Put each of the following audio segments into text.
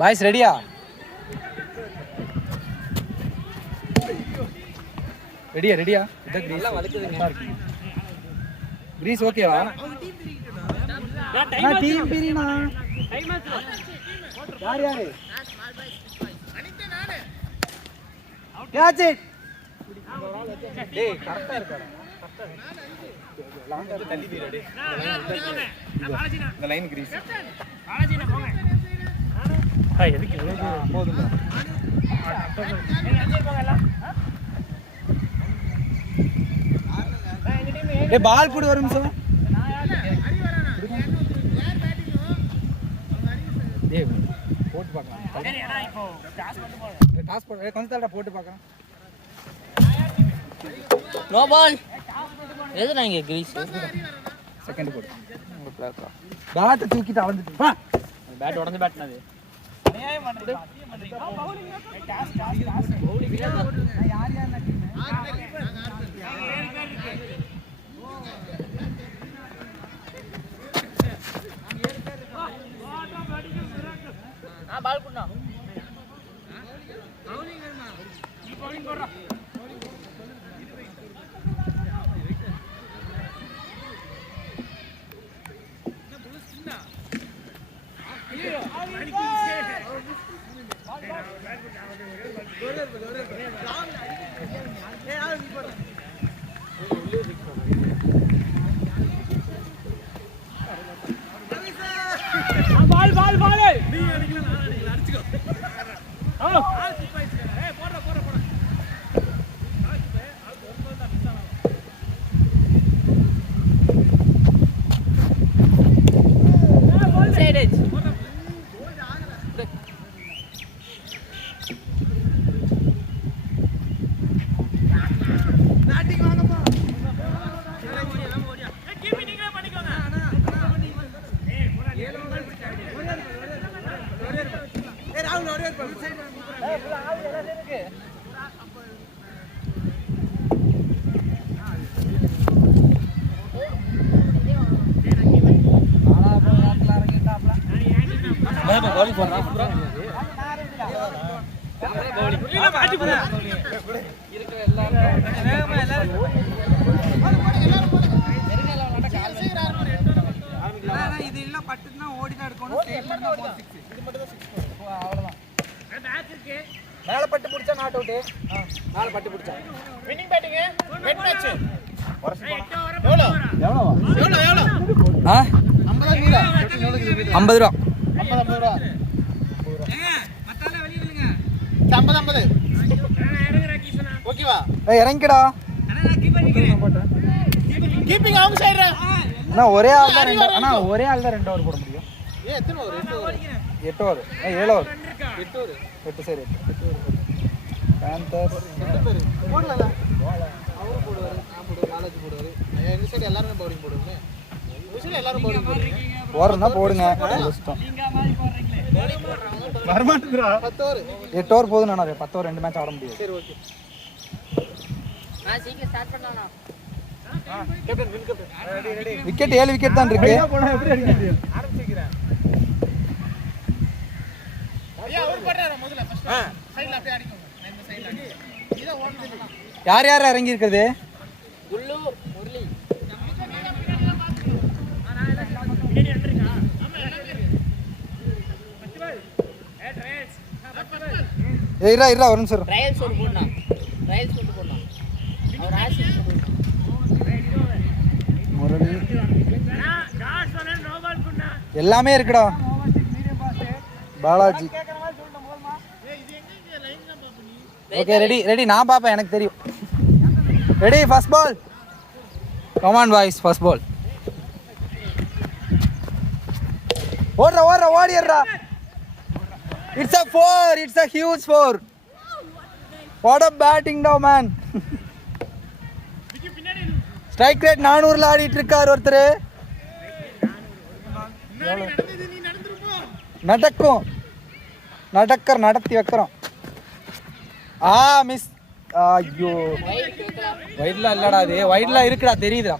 Boys ரெடியா? ரெடியா? Greece ஓகேவா? டீம் பிரினா யாரு கேட்ச் இட். டேய் கரெக்ட்டா இருக்கடா. லாங் தள்ளி போயிடு. டேய் இந்த லைன் கிரீஸ் பாலாஜினா போங்க. எதுக்கு போதும். ஏ பால் கூட வரும் சார். டேய் போட்டு பார்க்கலாம். சரிடா இப்போ டாஸ் பண்ணு போடு. டாஸ் போடு. கொஞ்சம் தள்ளடா போட்டு பார்க்கலாம். No ball. எதுனா இங்க கிரீஸ். செகண்ட் போடு. உங்க பிளேயர் பா. பேட் தூக்கிட்டு அவந்துட்டு வா. பேட் உடைஞ்ச பேட்னது. அநியாயம் பண்றது. பவுலிங் டாஸ் பவுலிங் யார் யார் டீம்? பால் குடுனா பவுலிங் வேணுமா? நீ பவுலிங் போடுறா. என்ன புலஸ் சின்ன ஐயோ அடிக்கு பால் பால் பால் நீ அடிக்கல நான் அடிக்கல அடிச்சுக்கோ. ஆ சிப்பாயிச்சு. ஏய் போடா போடா போடா. ஆச்சு ஆள் ஒன்பது தான் மிஸ் ஆனான். ஏய் பால் சைடு எட்ஜ். கோல் ஆகல. பேட்டிங் வாங்கப்பா. ஓடியா. ஏய் கீப்பிங் நீங்களே பண்ணிக்கோங்க. ஏய் போடா நீ. ஏய் ராகுல் ஓடியா பா. ஏய் புள்ள ஆள் எல்லாம் இருக்கு. ஆனா போ ராத்ல இறங்கிட்டாப்ல. நான் பவுலிங் போறேன் ப்ரோ. பவுலிங் புரியல மாட்டி போறேன். இருக்கிற எல்லாரும் வேகமா எல்லாரும் போடு எல்லாரும் போடு. நெருங்க எல்லாம் நட கால் சீக்கிரம் ஆரம்பிக்கலாம். இது இல்ல பட்டுனா ஓடி தான் எடுக்கணும். ஸ்ட்ரைட் பண்ணா 4-6. இது மட்டும் தான் 6 போ அவ்வளவுதான். மேட்ச் இருக்கு. மேல பட்டு புடிச்சா நாட் அவுட். மேல பட்டு புடிச்சா வின்னிங் பேட்டிங். Bet match. எவ்வளவு? 50 ரூபா. 50 ரூபா. ஏங்க மத்தால வெளிய நில்லுங்க. 50 இறங்குற கீசனா. ஓகேவா? ஏய் இறங்கிடா. انا கீப் பண்ணிக்கிறேன். கீப்பிங் அவங்க சைடுடா. அண்ணா ஒரே ஆள் தான் ரெண்டு ஓவர் போட முடியும். ஏய் எத்தனை over? 8 over. 8 over. 7 over. 8 over. 8 சரி 8 ஓவர். பேந்தர் போடல. அவரு போடுவாரு, நான் போடுவேன், நாலேஜ் போடுவாரு. எங்க சைடு எல்லாரும் பவுலிங் போடுவாங்க. உங்க சைடு எல்லாரும் பவுலிங் போடுறீங்க. போறனா போடுங்க. கஷ்டம். நீங்க மாதிரி போடுறீங்களே. வர மாட்டேங்கறா. 10 ஓவர். 8 ஓவர் போதும் நானே. 10 ஓவர் ரெண்டு மேட்ச் ஆட முடியும். சரி ஓகே. நான் சீக்கிரம் ஸ்டார்ட் பண்ணலாம்னா. Captain win captain. Ready. Wicket 7 wicket தான் இருக்கு. போனா எப்படி அடிக்கிறது? ஆரம்பிச்சிக்கிறேன். ஐயா அவர் பண்றாரு முதல்ல ஃபர்ஸ்ட். சைடுல அப்படியே அடிங்க. இந்த சைடுல அடி. இத ஓடுது. யார் யார் இறங்கி இருக்குது? குல்லு, முரளி. பின்னாடி வந்துருங்க. ஆமா இறங்கு. பத்துபால். ட்ரையல்ஸ். இறா ஒரு நிமிஷம். ட்ரையல்ஸ் ஒரு போடுனா. ட்ரையல்ஸ் கொண்டு போடுனா. அவர் ஆசி முரளி. காஸ் வர நோ பால் பண்ணா. எல்லாமே இருக்குடா. பாலாஜி. ஓகே ரெடி நான் பாப்பேன், எனக்கு தெரியும். Ready first ball. Come on boys, first ball. ஓடிடுறா. It's a 4. It's a huge 4. What a batting now man. Strike rate 400ல ஆடிட்டு இருக்கார் ஒருத்தர். நடத்தி வைக்கிறோம். மிஸ். ஐயோ வைட்ல இல்லடா, அது வைட்ல இருக்குடா, தெரியுதுடா.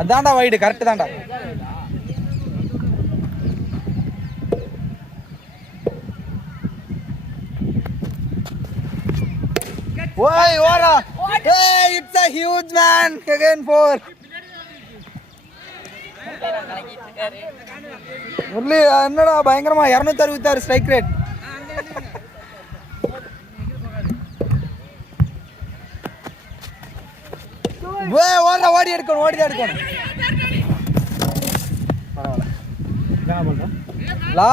அதான்டா வைடு, கரெக்ட் தான்டா. ஓய் ஓரா ஏய் it's a huge man again 4 Murali என்னடா பயங்கரமா 266 ஸ்ட்ரைக் ரேட் ஓரா ஓடி எடுக்கணும் பரவாயில்ல லா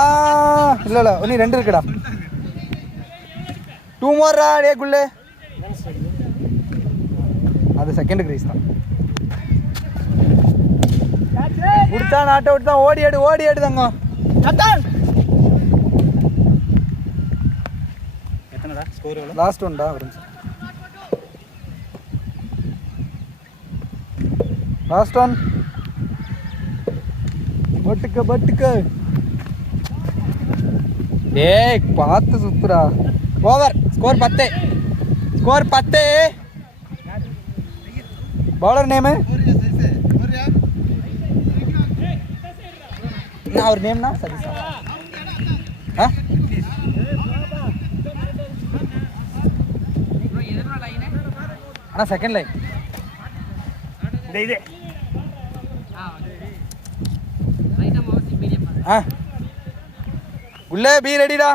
இல்ல நீ 2 இருக்குடா 2 மோர்ரா டே குள்ளே அது செகண்ட் கிரீஸ் தான் குடுத்தா நாட்ட விட்டு தான் ஓடி எடு தங்க கட்டான் எத்தனைடா ஸ்கோர் எவ்வளவு லாஸ்ட் ஒன்டா ஒரு நிமிஷம் லாஸ்ட் ஒன் பட்டுக்க டேய் பார்த்து சுத்துறா ஓவர் ஸ்கோர் 10 பவுலர் நேம் அவர் நேம்னா சரி சார் அண்ணா செகண்ட் லைன் உள்ளே பி ரெடிடா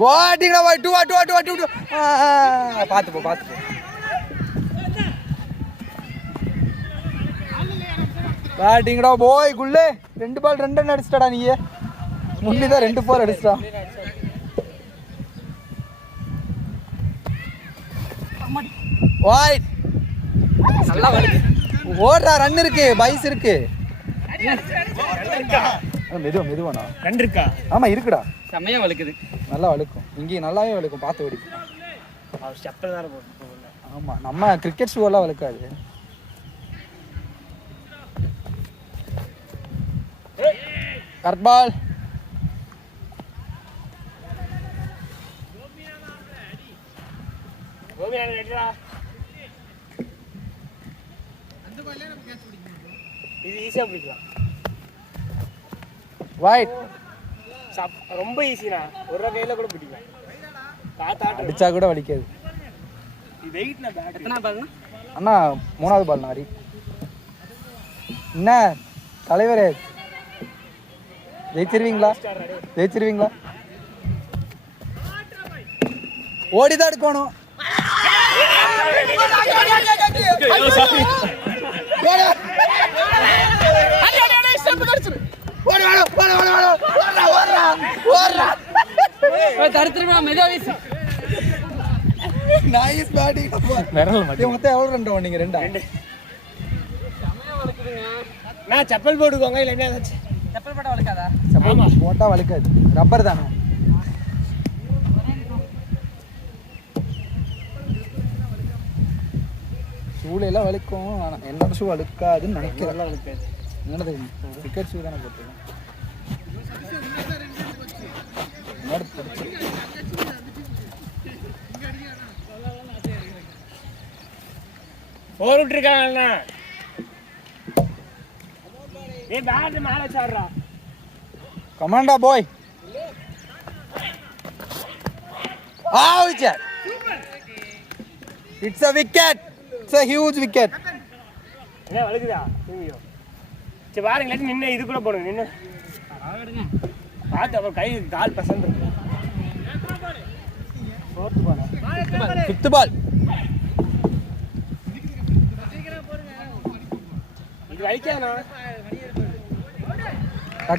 பாட்டிங்கடா பாய் 2 பாத்து போ பேட்டிங்கடா போய் குள்ளே 2 பால் 2 ரன் அடிச்சிட்டடா நீ முன்னிதான் 2 4 அடிச்சிட்டா வாய்ட் நல்லா வலிக்கு ஓடுறா ரன் இருக்கு பைஸ் இருக்கு மெதுவாண்ணா ரன் இருக்கா ஆமா இருக்குடா செம்மையா வலிக்குது நல்லா வலிக்கும் இங்கே நல்லாவே வலிக்கும் பார்த்து ஓடி ஆமா நம்ம கிரிக்கெட் ஷூவெல்லாம் வலிக்காது கரெக்ட் பால் வைட் ரொம்ப ஈஸினா ஒரு கையில கூட பிடிக்கலாம் அடிச்சா கூட வலிக்காது அண்ணா 3வது பால் நாரி என்ன தலைவரே ஜெயிச்சிருவீங்களா ஓடிதான் எடுக்கணும் செப்பல் போட்டுக்கோங்க இல்ல என்ன செப்பல் போட்டா வலிக்காதா செப்பல் போட்டா வலிக்காது ரப்பர் தானே ஷூல வலிக்கும் என்னோட ஷூ வலிக்காதுன்னு நினைக்கிறேன் என்னது கிரிக்கெட் ஷூ தானே போட்டுருக்கேன் போர் விட்டுருக்காங்க ஏ பேட் மேல சாடுறா கமாண்டா பாய் out it's a wicket it's a huge wicket என்ன வழுகுதா திரும்பியோ சரி பாருங்க இல்லாட்டி நின்னு இது கூட போடுங்க நின்னு பாத்து அப்புறம் கை கால் பசந்து இருக்கு ஃபிஃப்த் பால் இது வலிக்காதா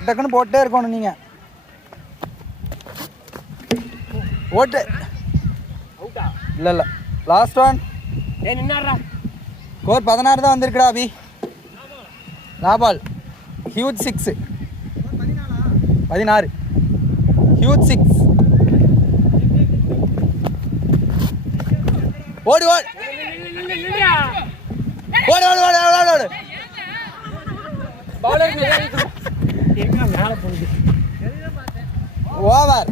டக்குன்னு போட்டே இருக்கணும் நீங்க ஓட்டு அவுட்டா இல்ல லாஸ்ட் ஒன் ஏ நின்னாரா ஸ்கோர் 16 தான் வந்திருக்குடா அபி லாபால் ஹியூஜ் 6 16 ஹியூஜ் 6 ஓடு ஓடு ஓடு ஓடு ஓடு ஓடு பவுலர் எங்க மேல போகுது ஓவர்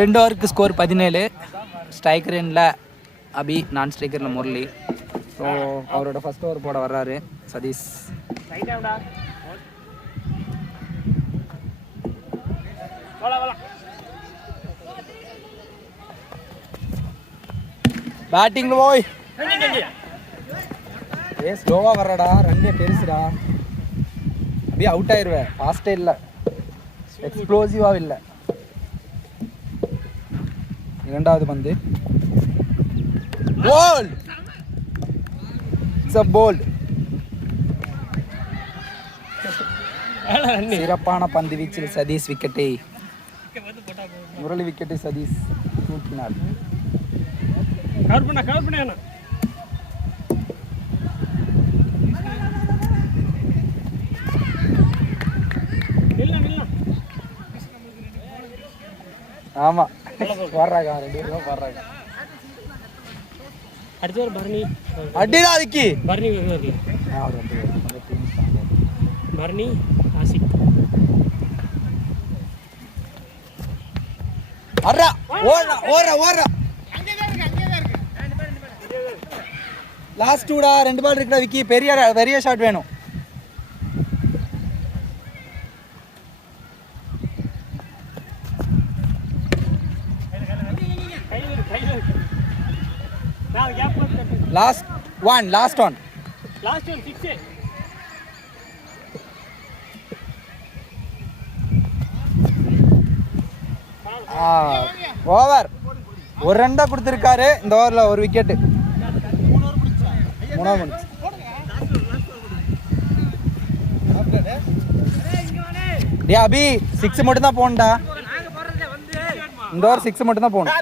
ரெண்டு ஓவருக்கு ஸ்கோர் 17 ஸ்ட்ரைக் ரேனில் அபி, நான் ஸ்ட்ரைக்கரில் முரளி. ஸோ அவரோட ஃபர்ஸ்ட் ஓவர் போட வர்றாரு சதீஷ். பேட்டிங் போய் ஸ்லோவாக வர்றடா, ரன்னே பெருசுடா. அப்படியே அவுட் ஆயிடுவேன். ஃபாஸ்டே இல்லை, எக்ஸ்ப்ளோசிவாக இல்லை. இரண்டாவது பந்து போல்ட். It's a bolt. சிறப்பான பந்து வீச்சில் சதீஷ் விக்கெட்டை, முரளி விக்கெட்டை சதீஷ் தூக்கினார். ஆமா வர்றாங்க, 2 பேரும் வர்றாங்க. அடுத்த ஒரு பரணி அடிடா அதுக்கு பரணி வரல. பரணி ஆசிக் அறா ஓடுறா ஓடுறா ஓடுறா. லாஸ்ட் டூடா, 2 பால் இருக்குடா விக்கி. பெரிய ஷாட் வேணும். Last one 6. ஓவர். ஒரு ரன் கொடுத்துருக்காரு இந்த ஓவரில், ஒரு விக்கெட்டு. 3 முடிச்சு. டே அபி 6 மட்டும் தான் போகணும்டா. இந்த ஓவர் 6 மட்டும் தான் போகணும்.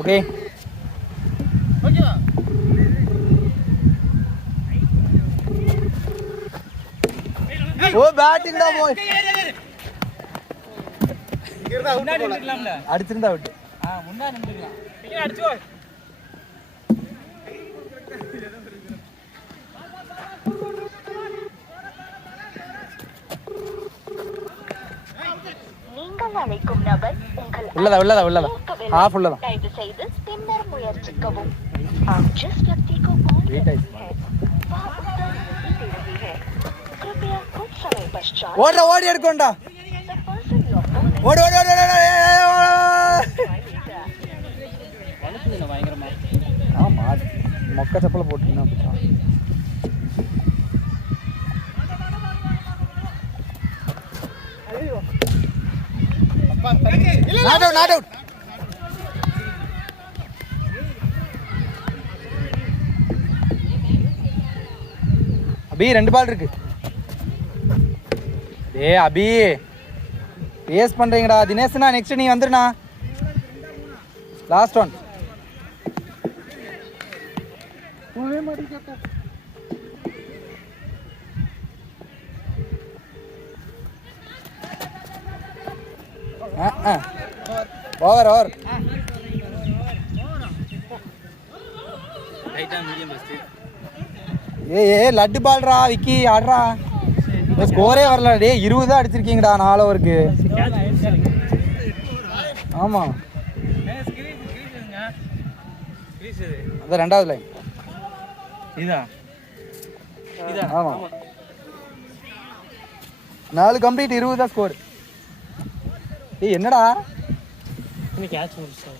ஓகே ஓ பேட்டிங் தான் போய் அடிச்சிருந்தா விட்டு முன்னாடி அடிச்சு. உள்ளதா ஹாஃப் உள்ளதா. ஓடி எடுக்கோண்டா. ஓடு ஓடு ஓடு. ஆமா மொக்க சப்பல போட்டுனா நாட் அவுட். அபி 2 பால் இருக்கு. ஏய் அபி பேஸ் பண்றீங்கடா. தினேஷ்னா நெக்ஸ்ட் நீ வந்துருண்ணா. Last one. ஓவர். ஏ லட்டு பால்ரா விக்கி ஆடுறா. ஸ்கோரே வரல. டே 20 தான் அடிச்சிருக்கீங்கடா 4 ஓவருக்கு. ஆமா அதான் 2வது லைன் இதா. ஆமா 4 கம்ப்ளீட் 20 தான் ஸ்கோர். ஏய் என்னடா கேட்ச் முடிச்சா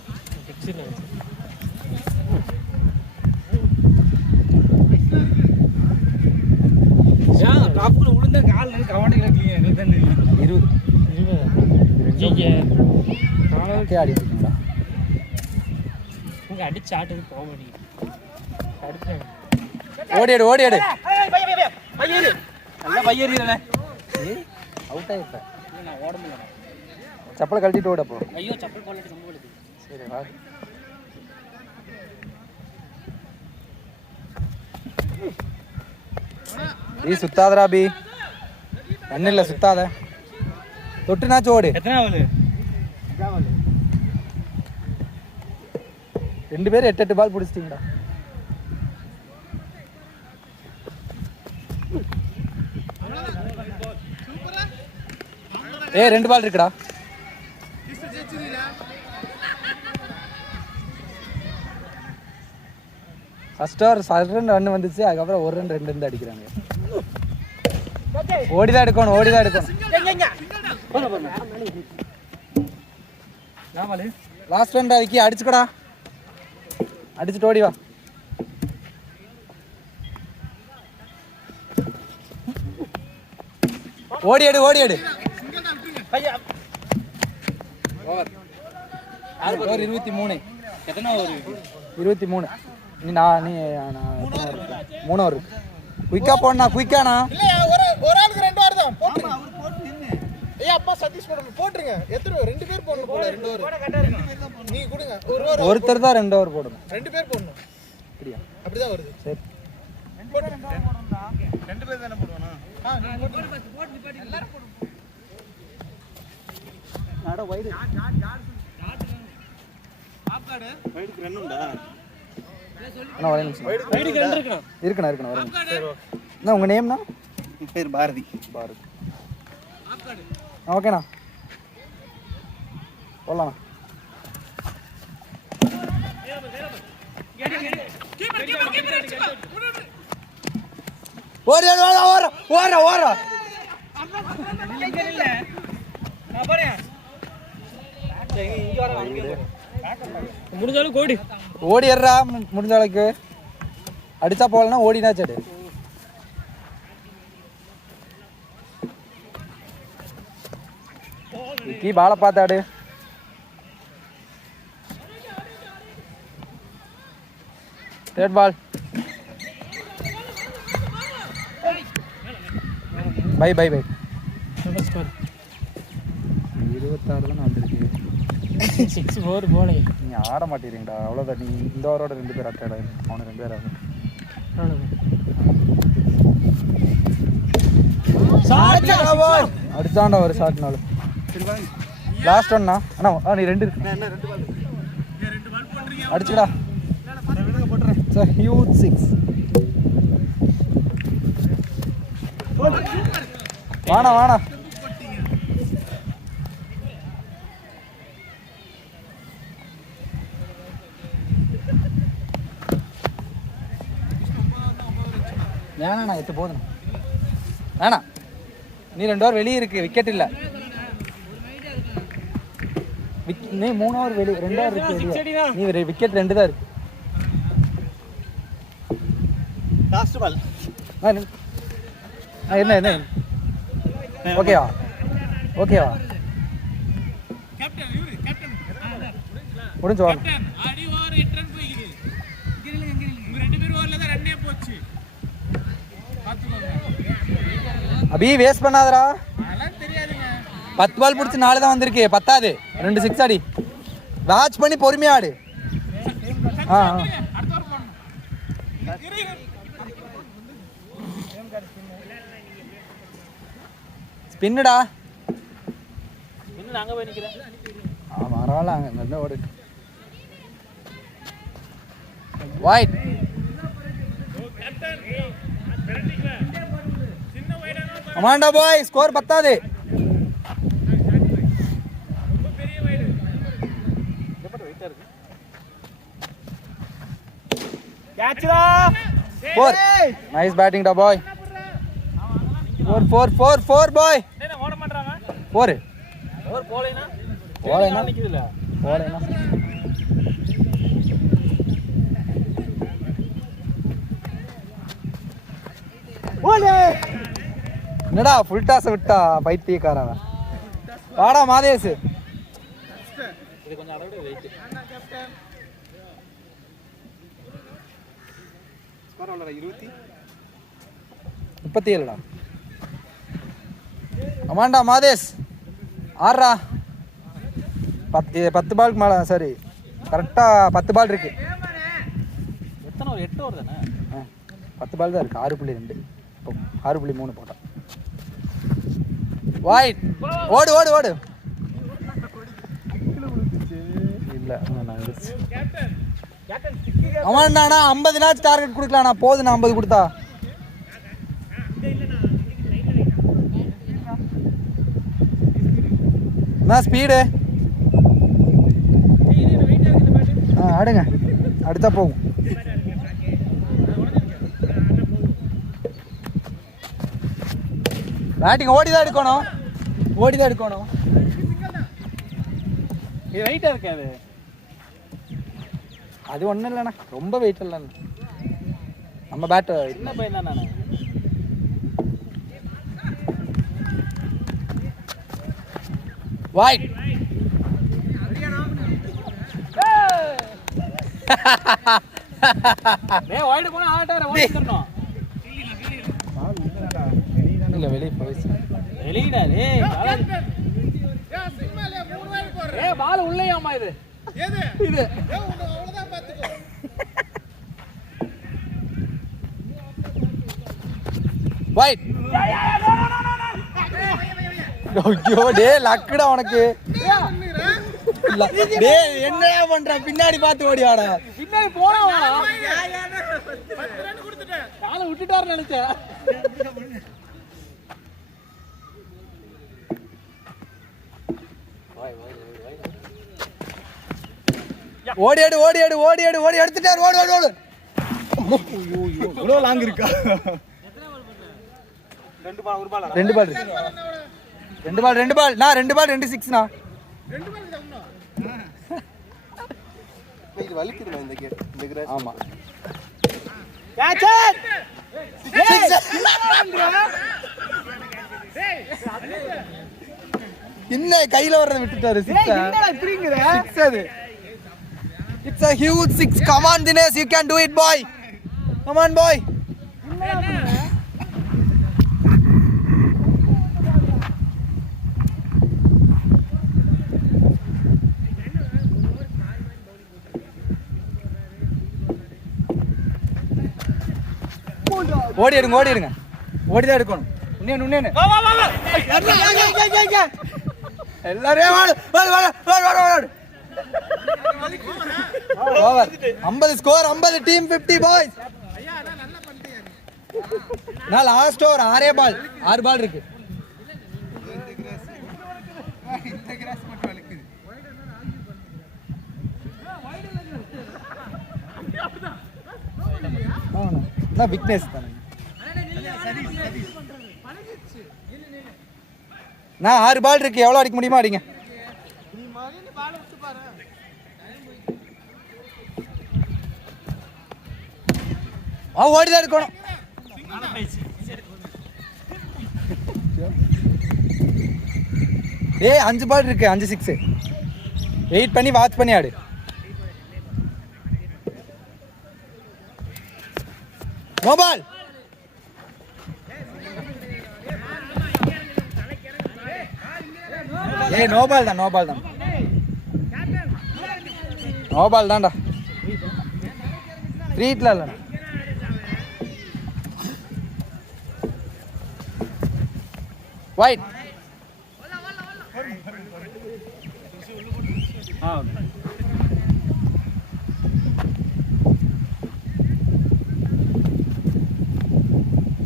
டாப்ல உளுந்த கால் கவனிக்க கிளீன் 20 காலோக்கே அடிச்சிட்டா. இங்க அடிச்சு ஆட்டது போக மாட்டேங்குது. ஓடிடு பையேறு நல்லா பையேறிறனே. ஏய் அவுட் ஆயிட்ட. நான் ஓட முடியல. செப்பல் கழட்டிட்டு ஓட போ. ஐயோ செப்பல் போலட்டு ரொம்ப வலிக்குது. சரி வா. ஏய் சுத்தாதடா பி. கண்ணில்ல சுத்தாத. தொட்டுனாச்சு ஓடு. எத்தனை ஆவல்? 2 பேரும் 8 பால் பிடிச்சிட்டீங்கடா. ஏய் 2 பால் இருக்குடா. ஃபர்ஸ்ட் ஓவர் சர்ரன் ரன் வந்துச்சு, அதுக்கப்புறம் ஒரு ரன் 2 ரன் அடிக்கிறாங்க. ஓடிதான் எடுக்கணும். லாஸ்ட் ரன் விக்கி, அடிச்சுக்கடா, அடிச்சுட்டு ஓடி வா. ஓடி எடு ஓவர் 23. எத்தனை ஓவர்? 23. நீ 3 ஓவர். குயிக்கா போடா, குயிக்கானா? இல்ல ஒரு ஆளுக்கு 2 ஓவர் தான் போட்டுருங்க. ஏய் அப்பா சதீஷ் போட்டுருங்க. எத்தனை 2 பேர் போடணும் போல. 2 ஓவர் நீ கொடுங்க. ஒருத்தர் தான் 2 ஓவர் போடணும். 2 பேர் போடணும். அப்படிதான் வருது. சரி 2 பேர் தானே போடுவானா? போட்டு எல்லாரும் போடு. அட வைடு பாப்கார்டு வைடுக்கு ரன் உண்டா? அண்ணா வரேன் நிமிஷம். வைடுக்கு ரன் இருக்கணும் வரேன். சரி ஓகே. அண்ணா உங்க நேம்னா? என் பேர் பாரதி. பாப்கார்டு. ஓகேண்ணா போடலாம். ஓர முடிஞ்சாலும் கோடி ஓடிடுறா. முடிஞ்ச அளவுக்கு அடிச்சா போகலன்னா ஓடினா சரி. விக்கி பாலை பார்த்தாடு. Third ball. பை 26 தானே வந்திருக்கு. 6 4 போலே. நீங்க ஆட மாட்டீங்கடா, அவ்வளோதான். நீ இந்த ஓவரோட 2 பேர் அட்டாடா, அவனு 2 பேர் ஆகும். அடிச்சாண்டா ஒரு ஷாட்னால. லாஸ்ட் ஒன்னா அண்ணா. நீ 2 அடிச்சுடா. Sir huge 6. வாணா வேணா எத்து போதும். வேணா நீ 2 ஓவர் வெளியே இருக்கு, விக்கெட் இல்லை. நீ 3 ஓவர் வெளியே, 2 ஓவர் இருக்கு. நீ விக்கெட் 2 தான் இருக்கு. Last ball. என்ன ஓகேவா? கேப்டன் முடிஞ்சு வாங்க. ஆடி ஓவர் 8 ரன் போயிடுது. இங்க 2 பேர் ஓவர்ல தான் ரன்னே போச்சு. பாத்துக்கோங்க. அபி வேஸ்ட் பண்ணாதடா. அதெல்லாம் தெரியாதுங்க. 10 பால் பிடிச்சி 4 தான் வந்திருக்கு. பத்தாது. 2 6 அடி. வாட்ச் பண்ணி பொறுமையா ஆடு. அடுத்த ஓவர் போடணும். ஸ்பின்னுடா. இன்னும் அங்க போய் நிக்கிறேன். பரவாயில்ல, அங்கே நல்லா ஓடு. வைட். அமாண்டா பாய், ஸ்கோர் பத்தாது. கேட்ச்டா. 4. நைஸ் பேட்டிங் டா பாய். 4 பாய். என்ன ஓட மாட்டறாங்க? 4 போலேனா நிக்குதுல. போலேனா ஓலே. என்னடா ஃபுல் டாஸ் விட்டா பைத்தியக்காரன். வாடா மாதேஷ். இது கொஞ்சம் அளவுட வெயிட். கேப்டன் ஸ்கோர் எவ்வளவுடா? 37டா. அமாண்டா மாதேஷ் ஆடுறா. 10 பாலுக்கு மேலே, சாரி கரெக்டாக 10 பால் இருக்கு. எத்தனை ஒரு 8 ஓவர் தானே? 10 பால் தான் இருக்கு. 6.2. இப்போ 6.3 போட்டான். வைட். ஓடு. இல்லை அவன்டாண்ணா 50 டார்கெட் கொடுக்கலாண்ணா. போதுண்ணா 50 கொடுத்தா. என்ன ஸ்பீடு? ஆடுங்க, அடுத்தா போகும். பேட்டிங் ஓடிதான் எடுக்கணும், ஓடிதான் எடுக்கணும். இது வெயிட்டா இருக்காது. அது ஒன்றும் இல்லைண்ணா, ரொம்ப வெயிட் இல்லைண்ணா. நம்ம பேட்டு சின்ன பையன் தான் நான். வாய்ட். டேய் வைட் போனா ஆட்டார ஓடிறணும். இல்ல வெளிய போயிச்சு. வெளியடா டேய். ஏய் பால் உள்ளேயாமா இது. எது? இது. அவ்வளவுதான் பாத்துக்கோ. வைட். ஐயோ டேய் லக்குடா உனக்கு. டேய் என்னடா பண்ற? பின்னாடி பார்த்து ஓடி வாடா. பின்னாடி போறா வாடா. 10 ரன் கொடுத்துட்டேன். காலை விட்டுட்டாருன்னு நினைச்சேன். ஓடி ஆடு ஓடி ஆடு ஓடி ஆடு ஓடி எடுத்துட்டார். ஓடு ஓடு ஓடு. இவ்வளவு லாங் இருக்கா? ரெண்டு பால் ஒரு பால். ரெண்டு பால் இருக்கு. ரெண்டு பால் ரெண்டு பால். நான் ரெண்டு பால் 2 6னா. ரெண்டு பால் தான். இது வலிக்குதுமா இந்த கேட். இந்த கிராஸ். ஆமா. கேட்ச். என்ன கையில வரத விட்டுட்டாரு. 6 என்னடா இப்படிங்கற? 6 அது. It's a huge 6. Come on Dinesh, you can do it boy. Come on boy. ஓடி எடுங்க ஓடி எடுங்க. ஓடிதான் எடுக்கணும். உன்னேன்னு வா வா வா. எல்லாரும் வாடு வாடு வாடு வாடு வாடு. ஓவர். 50 score 50 team 50 boys. ஐயா நான் நல்லா பண்ணிட்டேன். நான் லாஸ்ட் ஓவர் 6 பால் 6 பால் இருக்கு. இந்த கிராஸ் மட்டும் வலிக்குது. ஆமா நான் வீக்னஸ் தானே. நான் 6 பால் இருக்கு. எவ்வளவு அடிக்க முடியுமா அடிங்க. ஓடிதான் இருக்கணும். ஏய் 5 பால் இருக்கு. 5 6. வெயிட் பண்ணி வாட்ச் பண்ணி ஆடு. No ball. ஏய் நோ பால் தான். நோ பால் தான். நோ பால் தான்டா. த்ரீட்ல இல்ல. வைட்.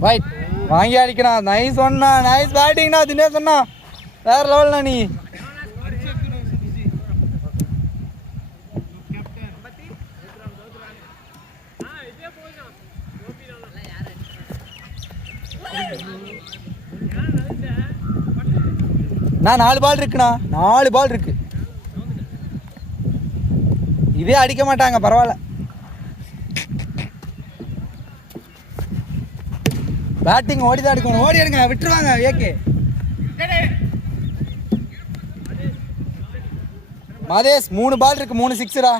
வைட். வாங்கி அடிக்கணும். நைஸ் ஒன்னா. நைஸ் பேட்டிங்னா தினேஷ் சொன்னா. வேற லெவல்னா நீ. நான் 4 பால் இருக்குண்ணா. 4 பால் இருக்கு. இதே அடிக்க மாட்டாங்க பரவாயில்ல. பேட்டிங் ஓடிதான் எடுக்கணும். ஓடி எடுங்க விட்டுருவாங்க. ஏகே மாதேஷ் 3 பால் இருக்கு. 3 6டா.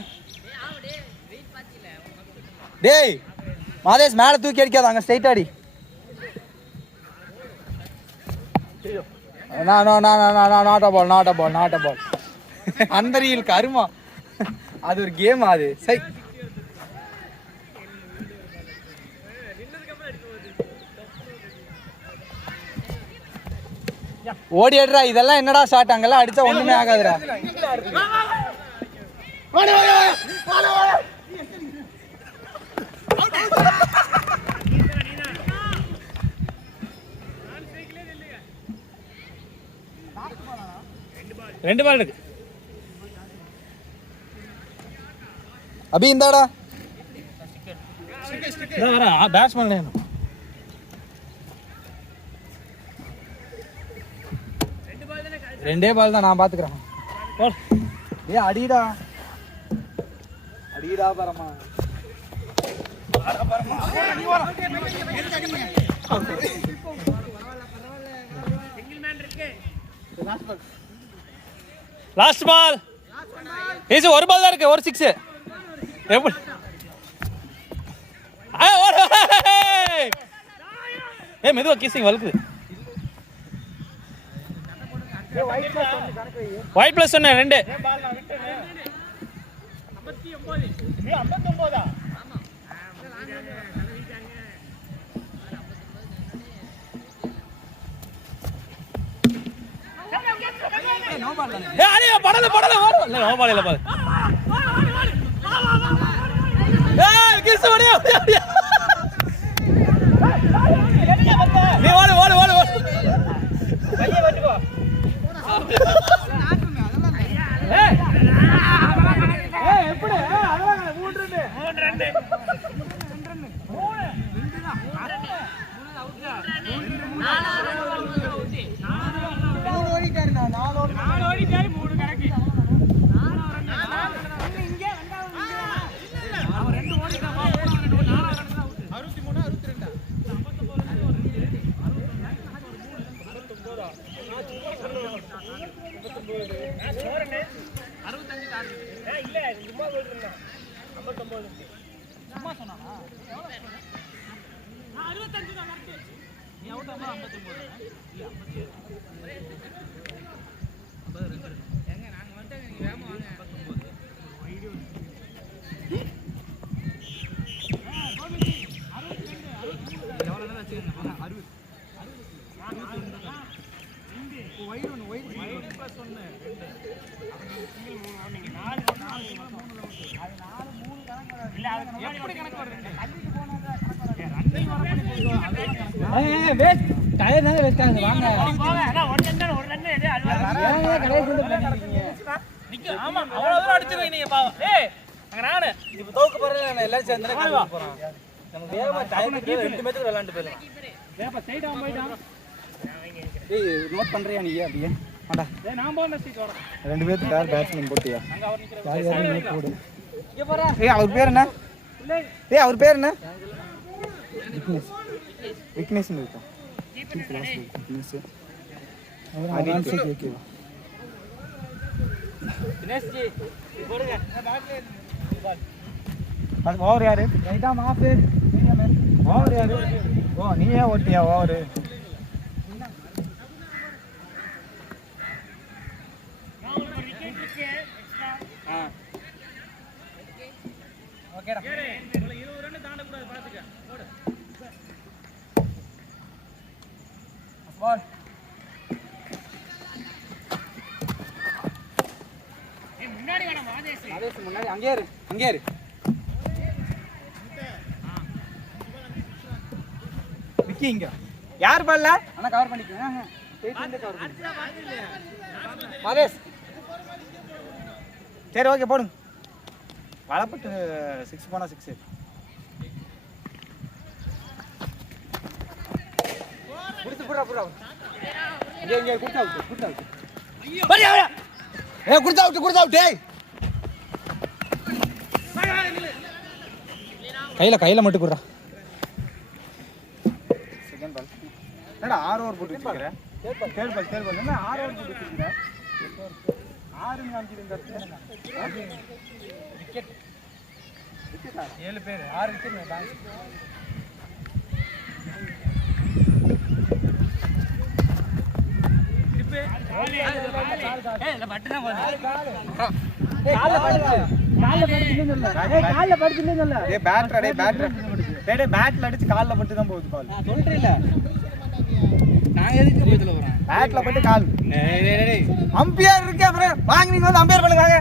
டேய் மாதேஷ் மேல தூக்கி அடிக்காத. அங்க ஸ்ட்ரைட் ஆடி. Not a ball. Not a ball. Not a ball. அந்த ரீல் கருமா. அது ஒரு கேம். அது சரி. ஓடி எடுறா. இதெல்லாம் என்னடா ஷாட்? அங்கெல்லாம் அடிச்சா ஒண்ணுமே ஆகாதுடா. 2 பால் இருக்கு. அபி இந்தாடா. வர பேட்ஸ்மேன் வேணும். 2 பால் தான், நான் பாத்துக்கிறேன். ஏ அடிடா பரமா. Last ball. ஈஸி, ஒரு பால் தான் இருக்கு, ஒரு 6. எப்படி மெதுவா கீசிங் வலுக்குது. Wide plus 1 2. நோட் பண்றியா நீ? அப்படியே வாடா. நான் போன சீட் வரேன். 2 பேருக்கு யார் பேட்ஸ்மேன் போட்டியா? யார் போடு. இங்க போறா. அவர் பேர் என்ன? அவர் பேர் என்ன? விக்னேஷ் இருக்கா? விக்னேஷ். அனில் से கேக்குவா. தினேஷ் ஜி போடுங்க. அது ஓவர் யாரு? ரைட்டா மாஃப். ஓவர் யாரு? ஓ நீயே ஓட்டியா ஓவர்? ஓகேடா. 20 ரன் தாண்ட கூடாது பாத்துக்க. போடு. பால். முன்னாடி வாடா மாதேஷ் முன்னாடி. அங்கே இரு. விக்கி இங்க. யார் பால்ல? அண்ணா கவர் பண்ணிக்கங்க. கவர் பண்ணு. மாதேஷ். சரி ஓகே போடுங்க. வளப்பட்டு 6 போனா 6. குடுத்து புறா. இங்க குடுத்து அவுட். பரியா. குடுத்து அவுட். டேய். கையில மட்டும் குடுறா. Second ball. என்னடா 6 ஓவர் போட்டு வச்சிருக்க? Third ball. என்ன 6 ஓவர் போட்டு வச்சிருக்க? 6 காமிச்சிட்டு இருந்தா. விக்கெட் 7 பேர் 6 விக்கெட் தான். இல்ல பட்டனா போடு. கால்ல படுத்து இல்ல. டேய் பேட்டர். டேய் பேட்ல அடிச்சு கால்ல பட்டு தான் போகுது பால். நான் சொல்றேன்ல. நான் எதுக்கு போயில போறேன்? பேட்ல பட்டு கால். டேய் அம்பையர் இருக்கே அப்புறம் வாங்க நீங்க வந்து அம்பையர் பண்ணுங்க.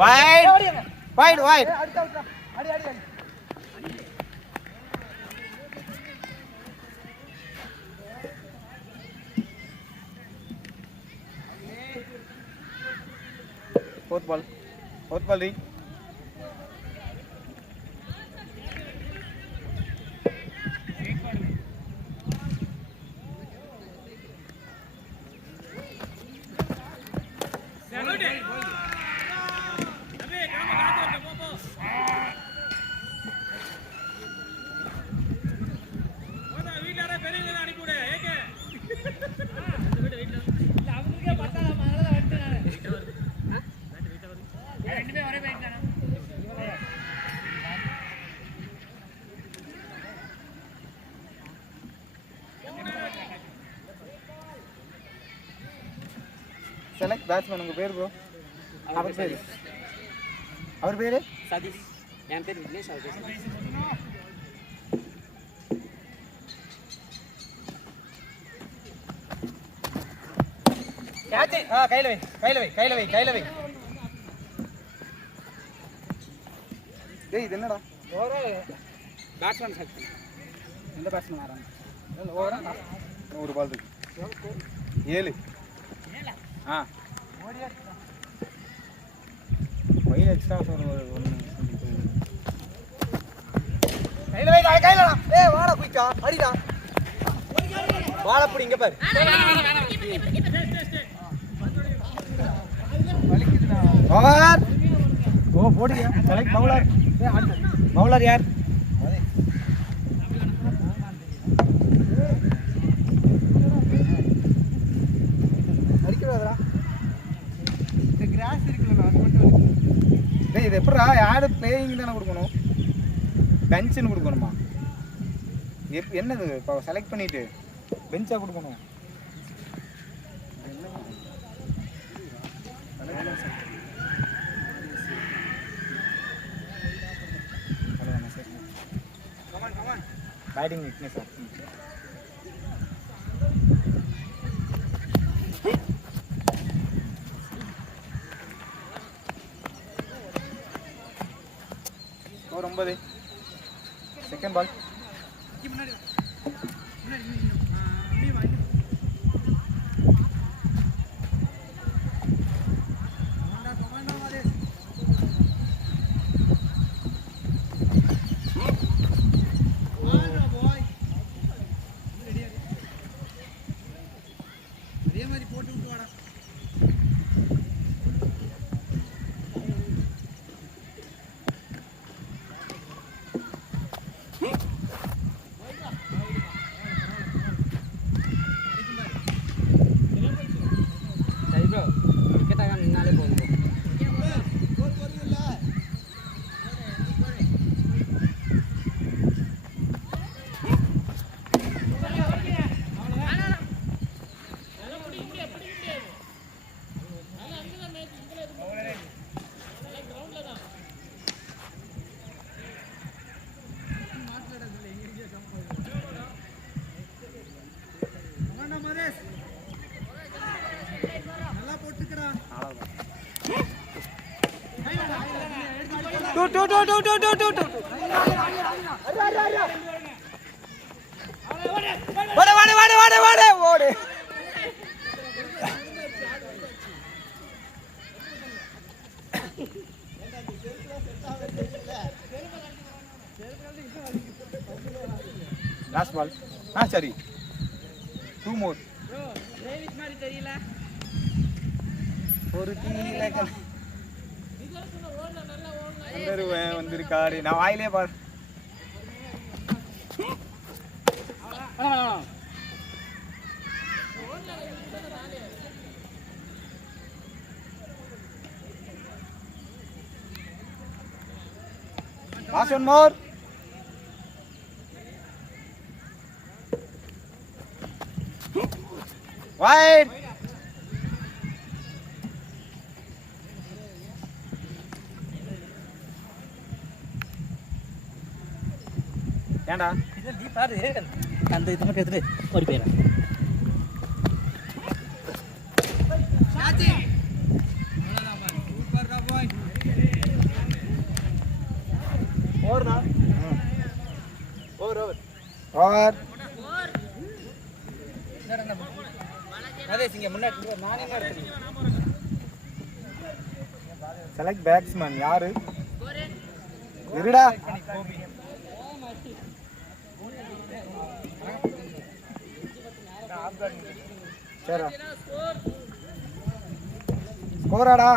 வா. வைட். அடி. fourth ball read. Select batsman உங்க பேர் bro. அவர் பேரு சதீஷ். என் பேர் விக்னேஷ். அவர் பேர் கேட்ச். கையில வை. டேய் இது என்னடா? ஓவரா பேட்ஸ்மேன் செலக்ட். எந்த பேட்ஸ்மேன் ஆறாங்க? ஓவரா 100 பால் இருக்கு. 7. ஆ வயிறு எக்ஸ்ட்ரா ஒரு ஒன்று கையில ஏய் வாடா குயிக்கா அடிடா வாடா புடி இங்க பாரு வலிக்குதுடா ஓவர் ஓ போடியா செலக்ட் பவுலர் யார் அடிக்கறதா இந்த கிராஸ் இருக்குல அது மட்டும் டேய் இது எப்பறா யாரு பிளேயிங் தான கொடுக்கணும் பெஞ்ச்னு கொடுக்கணுமா என்னது இப்ப செலக்ட் பண்ணிட்டு பெஞ்சா கொடுக்கணும் बैटिंग इतने सर और 9 सेकंड बॉल वाड़े लास्ट बॉल हाँ सरी 2 more ஒரு டீல வந்துருவேன் வந்திருக்காரு நான் வாயிலே பார் last one more wide ஏண்டா இது நீ பாரு அந்த இது மட்டும் எடுத்து ஓடி போயிரேன் சாச்சி அவ்வளவுதான் பாரு சூப்பர்டா பாய் ஓவர்டா ஓவர் அதே சிங்க முன்னாடி நானே எடுத்துறேன் செலக்ட் பேட்ஸ்மேன் யாரு? இருடா. சரிடா. ஸ்கோராடா.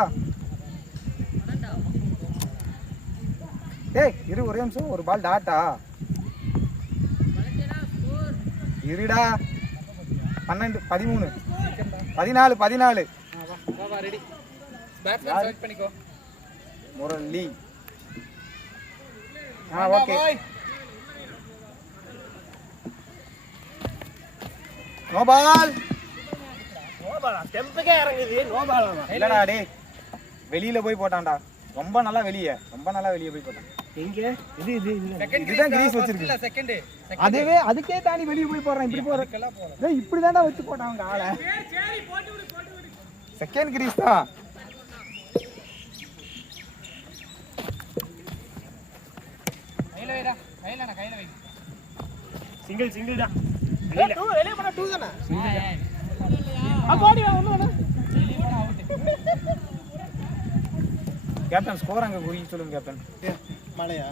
டேய் இரு ஒரே நிமிஷம். ஒரு பால் டாட்டா. இருடா. 12 13 14 14. ரெடி. பேட்ஸ்மேன் செலக்ட் பண்ணிக்கோ. முரளி. ஓகே. No ball. டெம்புக்கே இறங்குது. No ball. இல்லடா டேய். வெளியில போய் போட்டான்டா. ரொம்ப நல்லா வெளியே போய் போட்டான். எங்க இது இதுதான் கிரீஸ் வச்சிருக்கு. செகண்ட். அதுவே அதுக்கே தாண்டி வெளிய போய் போறான். இப்படி போற. டேய் இப்படி தான்டா வச்சு போட்டான் அவங்க ஆளை. செகண்ட் கிரீஸ் தான். கையில வைடா. கையில வை. சிங்கிள் தான். வெளிய போனா 2 தானே. அப்பாடி ஒண்ணு வேணா. கேப்டன் ஸ்கோர் அங்க குறி சொல்லுங்க கேப்டன். மலையா?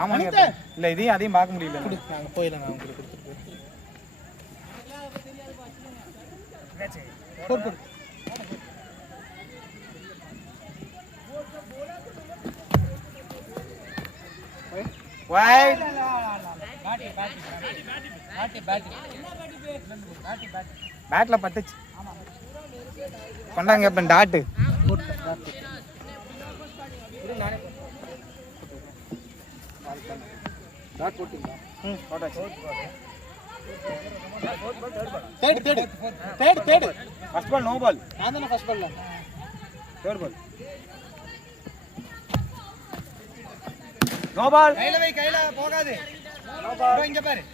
ஆமா கேப்டன். இல்ல இதையும் அதையும் பார்க்க முடியல. நாங்க போயிடலாம். நான் உங்களுக்கு கொடுத்துட்டு போறேன். வைட். பேட்ல பட்டுச்சு. கொண்டாங்க captain dot. Third. First ball no ball. நான் தானே ஃபர்ஸ்ட் பால்ல. Third ball no ball. கையில போகாது. No ball. இங்க பாரு.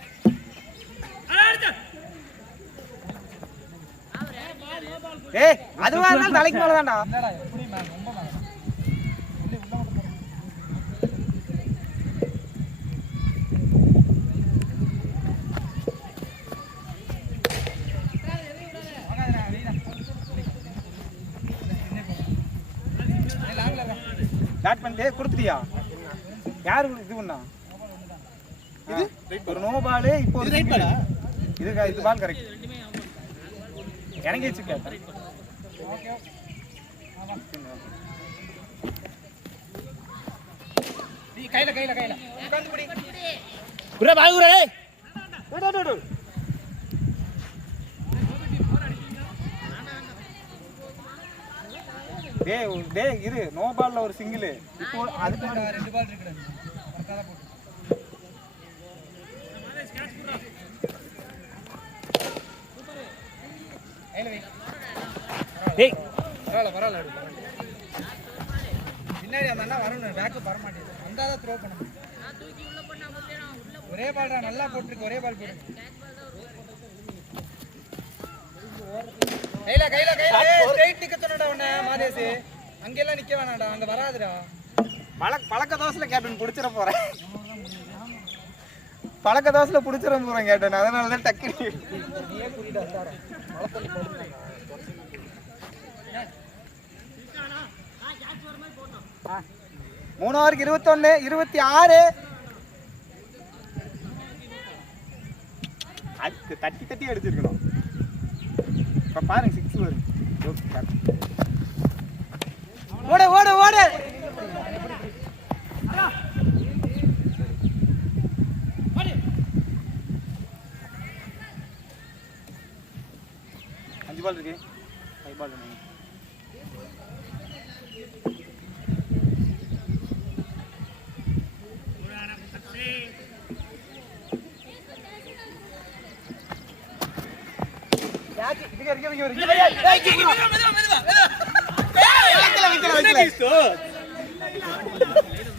ஏய் அதுவா இருந்தாலும் தலைக்கு மேல தான்டா. என்னடா எப்படி மேம் ரொம்ப மேம். பேட் பண்ணிட்டே கொடுத்துட்டியா? யாரு இது பண்ணா? இது ஒரு நோ பால். இப்போ இது ரைட் பாலா? இது பால் கரெக்ட். இறங்கிச்சு கேப்டன். ஓகே. நீ கையில உட்கார்ந்து புடி. குரே பால் குரே. டேய். டேய் இரு. நோ பால்ல ஒரு சிங்கிள். இப்போ அதுக்கு 2 பால் இருக்குடா. கரெக்ட்டா போடு. கையில வை. டேய் பரவாயில்ல. பின்னாடி அந்த அண்ணா வரணும். பேக் வர மாட்டேங்குது. வந்தாதான் த்ரோ பண்ணணும். ஒரே பால்டா. நல்லா போட்டுருக்கு. ஒரே பால் போடு. கையில ஸ்ட்ரைட் நிக்க சொன்னடா உன்னை மாதேஷ். அங்கெல்லாம் நிக்க வேணாம்டா. அங்க வராதுடா. பழக்க தோசையில கேப்டன் புடிச்சிட போறேன். கேப்டன். அதனால தான் டக்கு நீயே புரியுதா சார். மலத்தள்ளி போடுங்க. 3 ஓவருக்கு 21 26. அதுக்கு தட்டி அடிச்சிருக்கணும். இப்ப பாருங்க 6 வரும். ஓடு. அஞ்சு பால் இருக்கு. 5 பால் இருக்கு.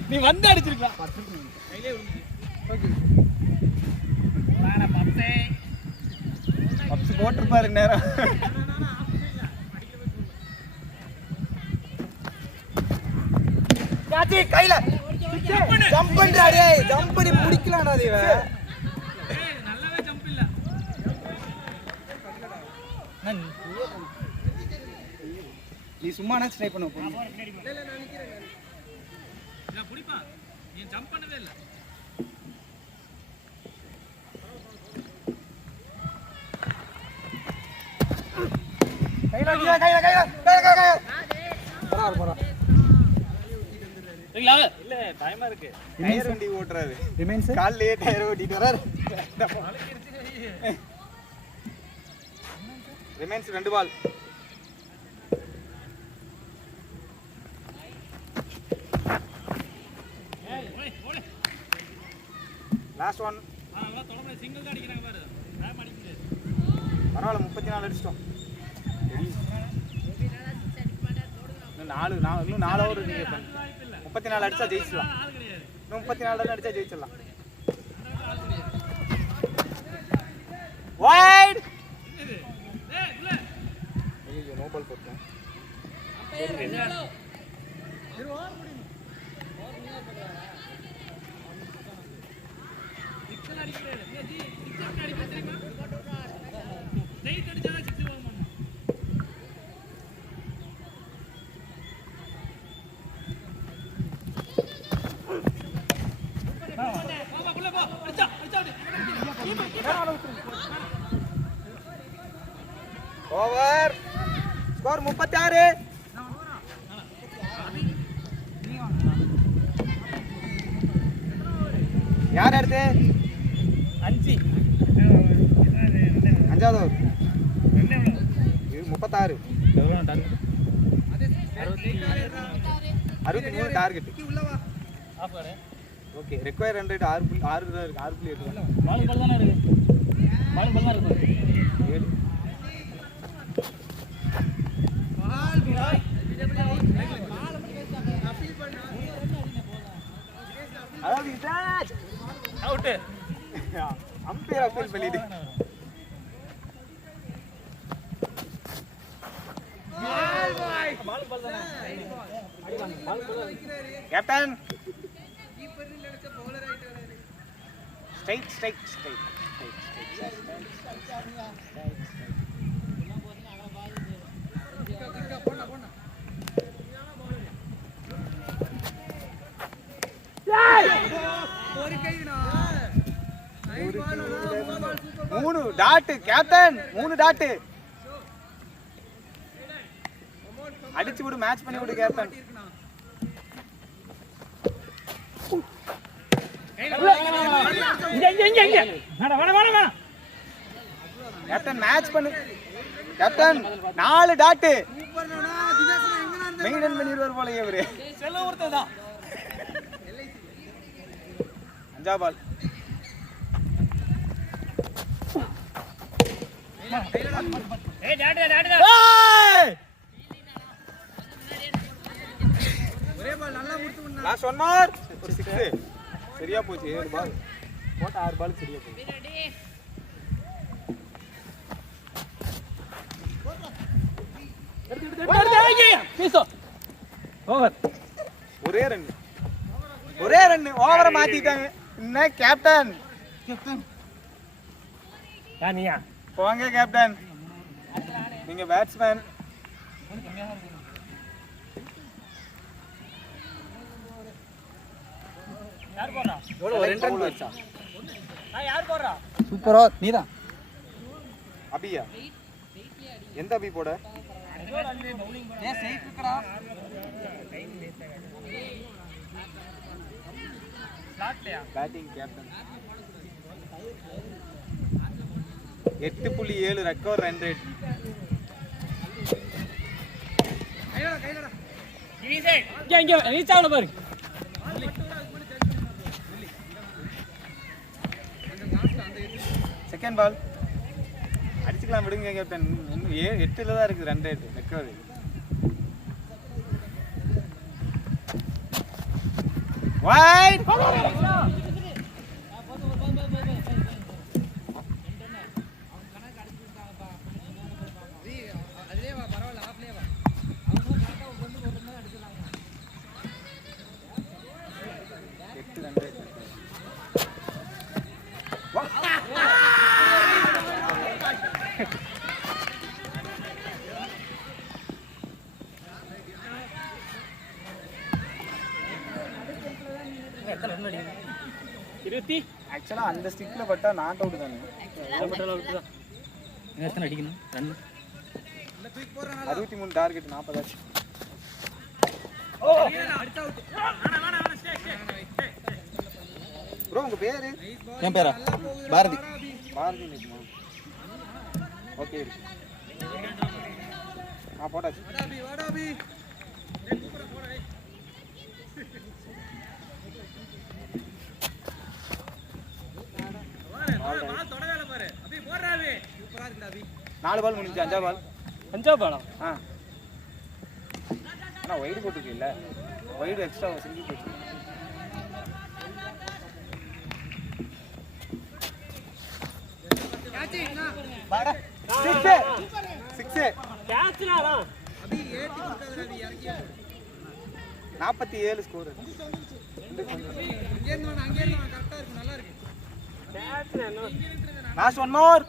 நீ வந்து அடிச்சிருக்கலாம். பப்ஸ் போட்டிருப்பாரு நேரம். கையில ஜம்ப் பண்றா. டேய் ஜம்ப் பண்ணி முடிக்கலாம்டா இவன். நல்லாவே ஜம்ப் இல்ல. நீ சும்மா ட்ரை பண்ணு பிடிப்பா நீ ஜம்ப் பண்ணவே இல்லை இல்ல டைமா இருக்கு டயர் வண்டி ஓட்டுறாரு ரிமைன்ஸ் காலையிலே டயர் ஓட்டிட்டு வராரு remains 2 ball last one single தான் அடிக்கிறாங்க பாரு டைம் அடிக்க முடியாது பரவாயில்ல 34 அடிச்சிட்டோம் இன்னும் 4 ஓவர் நீங்க 34 அடிச்சா ஜெயிச்சிடலாம் இன்னும் 34 அடிச்சா ஜெயிச்சிடலாம் வைட் ஐயோ நோ பால் போட்டேன் ஓவர் ஸ்கோர் 36 யார் அடுத்து 5 அஞ்சாவது ஓவர் இது 36 63 டார்கெட் ஓகே ரெக்வயர் 100 6.8 பால் பால் தானே இருக்கு பால் பால் தான் இருக்கு 7 அதாவது இதாச் அவுட் அம்பையர் அப்பீல் பண்ணிடு பால் பால் தானே கேப்டன் ஸ்ட்ரைட் மூணு டாட் கேப்டன் 3 டாட் அடிச்சு விடு மேட்ச் பண்ணி விடு கேப்டன் இங்க வாடா கேப்டன் மேட்ச் பண்ணு கேப்டன் 4 டாட் மெயின்டைன் பண்ணிடுவார் போல இவரு செல்ல ஒருத்ததான் 5 பால் ஏய் டாட் ஒரே பால் நல்லா முடிச்சு லாஸ்ட் ஒன் மோர் ஒரு 6 சரியா போச்சு 7 பால் போட்ட 6 பால் சரியா போச்சு ஓவர் ஒரே ரன் ஓவரை மாத்திட்டாங்க என்ன கேப்டன் நீயா போங்க கேப்டன் நீங்க பேட்ஸ்மேன் யார் போறா எவ்வளவு 2 ரன் போச்சா யார் போறா சூப்பரா நீதான் அபியா எந்த அபி போட ஏய் சைட் இருக்கடா ஸ்லாட்லயா batting captain 8.7 record run rate இங்க ரீச் ஆகல பாரு செகண்ட் பால் அடிச்சுக்கலாம் விடுங்க கேப்டன் இன்னும் 8ல தான் இருக்கு ரன் ரேட் ரெக்கார்ட் வைட் எத்தனை ரன் அடிக்கணும்? 20. ஆக்சுவலா அந்த ஸ்டிக்ல பட்டா நாட் அவுட் தானே. இன்னும் எத்தனை அடிக்கணும் ரன்? 63 டார்கெட் 40 ஆச்சு. ப்ரோ உங்க பேரு? என் பேரா பாரதி. பாரதி நிக்குமா? ஓகே இருக்கு. போட்டாச்சு. நாலு பால் முடிஞ்சு 5 பால். 5 பாலா? ஆனா வைடு போட்டுருக்கு இல்ல, வைடு எக்ஸ்ட்ரா சிங்கி போச்சு. பாடா 6 கேட்ச்னாடா. 47 ஸ்கோர். Last one more.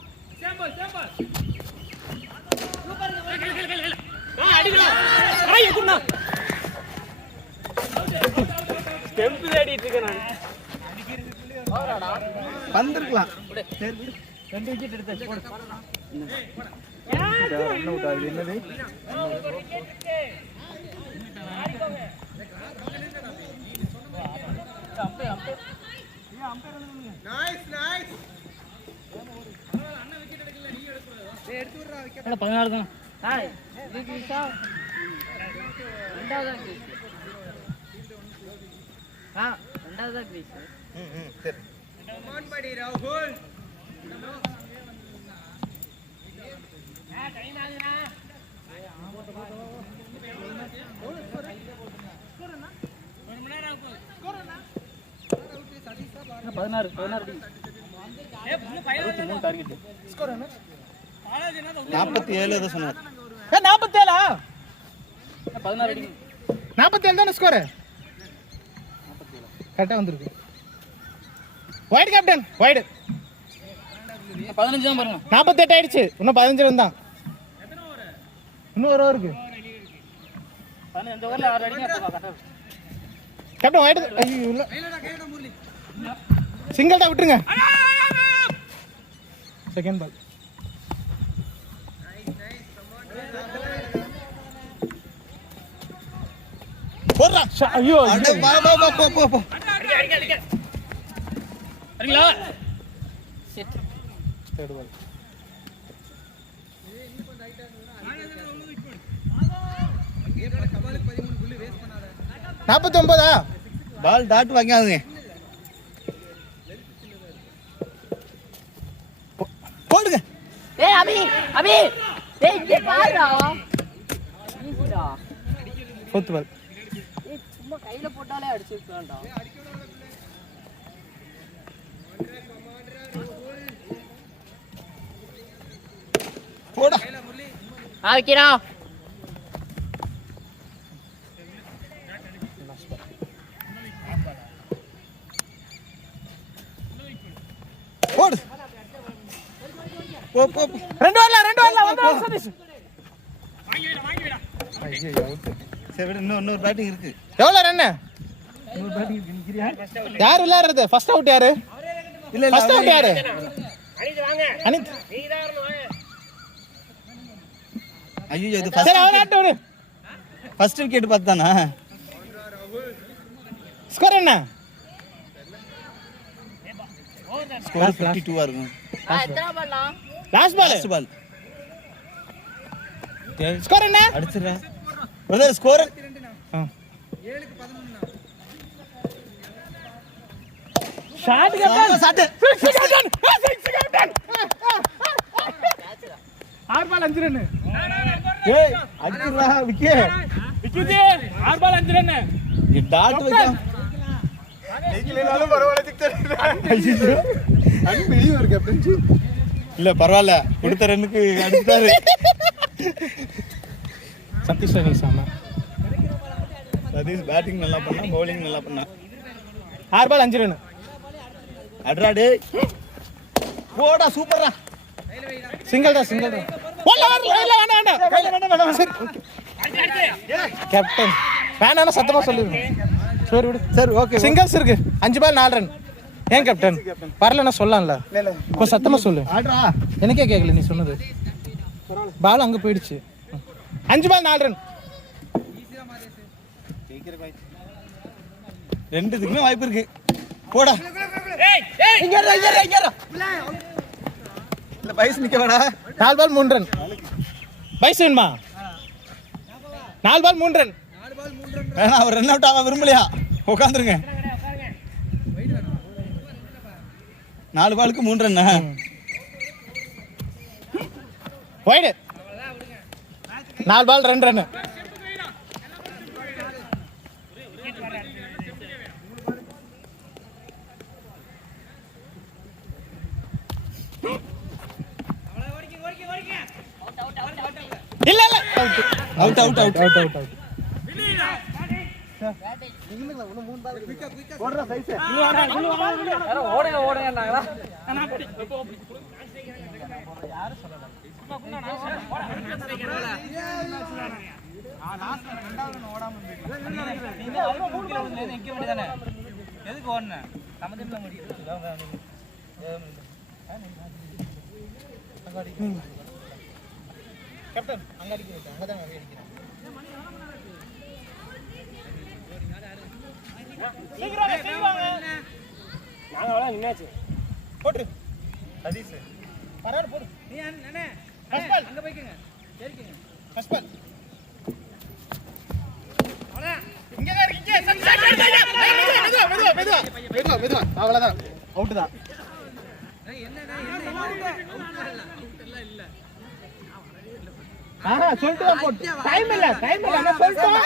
வந்திருக்கலாம். 2 விக்கெட் எடுத்து போடு. ரன் அவுட் ஆகுது. என்னது நைஸ் நைஸ். 16 தான். சரி. பதினாறு டார்கெட். 47 ஏதோ சொன்னார். 47 16 47 தானே ஸ்கோர். கரெக்டா வந்திருக்கு. White captain white. 15 தான் பாருங்க. 48 ஆயிடுச்சு. இன்னும் 15 ரன் தான். இன்னும் ஒரு ஓவர் இருக்கு. 15 ஓவர்ல 6 அடிங்க கரெக்டா. Captain wide. ஐயோ இல்ல. சிங்கிள் தான் விட்டுருங்க. Second ball. போறா. ஐயோ அட வா வா வா போ போ போ. அடிங்க. அடிங்களா? செட். Third ball. நாற்பத்தொன்பதா பால் டாட் வாங்காதுங்க. போடுங்க. ஏய் அபி டேய் இங்க பாருடா. ஈஸிடா. Fourth ball. ஏய் சும்மா கையில போட்டாலே அடிச்சிருக்கான்டா. போடா. வைக்கிறா. போடு. போ போ. ரெண்டு வரல வந்து சதீஷ். வாங்கி விடா. ஐயோ அவுட். சரி விடு. இன்னொரு பேட்டிங் இருக்கு. எவ்வளவு ரன்? இன்னொரு பேட்டிங் இருக்கு. நிக்கிறியா? யார் விளையாடுறது? ஃபர்ஸ்ட் அவுட் யாரு? இல்ல ஃபர்ஸ்ட் அவுட் யாரு? அனித் வாங்க. அனித். நீ தான் வரணும் வாங்க. ஐயோ இது ஃபர்ஸ்ட். சரி அவன் ஆட் விடு. ஃபர்ஸ்ட் விக்கெட் பார்த்தானா? ஸ்கோர் என்ன? ஸ்கோர் 52 ஆ இருக்கும். எத்தனை பால்டா? Last ball. ஸ்கோர் என்ன? அடிச்சிரா. பிரதர் ஸ்கோர் 7 க்கு 11னா. Shot captain. Six captain. 6 ball 5 run. ஏய் அடிச்சிரா விக்கெட். 6 ball 5 run. ये டாட் வைக்க நீங்களேனாலும் பரவாயில்லை சிக்ஸ். அடி வெளிய வர கேப்டன். இல்ல பரவாயில்ல. கொடுத்த ரன்னுக்கு அடிச்சாரு. சதீஷ் பேட்டிங் நல்லா பண்ணா, பவுலிங் நல்லா பண்ணா. 6 பால் 5 ரன். அட்ரா டேய். போடா சூப்பர்ரா. சிங்கிள் தான். வேண்டாம். கையில வேண்டாம். சரி ஓகே. கேப்டன் வேணாம்னா சத்தமா சொல்லிருங்க. சரி விடு. சரி ஓகே. சிங்கிள்ஸ் இருக்கு 5 பால் 4 ரன். ஏன் கேப்டன் வரலன்னா சொல்லலாம்ல. இல்ல இப்போ சத்தமா சொல்லு. ஆடுறா. எனக்கே கேட்கல நீ சொன்னது. பால் அங்க போயிடுச்சு. 5 பால் 4 ரன். ரெண்டுத்துக்குமே வாய்ப்பு இருக்கு. போடா. இங்க இரு. இல்ல பைஸ் நிக்க வேடா. 4 பால் 3 ரன். பைஸ் வேணுமா? 4 பால் 3 ரன். வேணா அவர் ரன் அவுட் ஆக விரும்பலையா? உட்காந்துருங்க. 4 பாலுக்கு 3 ரன். வைடு. 4 பால் 2 ரன். இல்ல out out out out out out. போடுறா சைஸ். ஓடுங்கன்னாங்களா? எதுக்கு ஓடுன? கேப்டன் அங்க அடிக்கிறேன். அங்கதான் அடிக்கிறேன். நாங்க அவ்வளோ நின்னாச்சு. போட்டு சதீஷ் பரவாயில்ல போடு. நீ அண்ணே ஃபர்ஸ்ட் பால் அங்க போய்க்கங்க. சரிக்கங்க. ஃபர்ஸ்ட் பால் அவ்வளோ இங்க தான் இருக்கு. இங்க மெதுவா அவ்வளவுதான். அவுட் தான். சொல்லிட்டு போட்டு டைம் இல்ல நான் சொல்லிட்டேன்.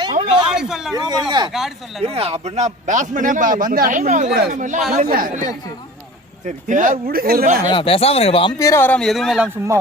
இருங்க அப்படின்னா பேட்ஸ்மேனே வந்து அட்டன் பண்ண கூடாது. சரி பேசாம இருங்க. அம்பீரே வராம எதுவுமே இல்லாம சும்மா.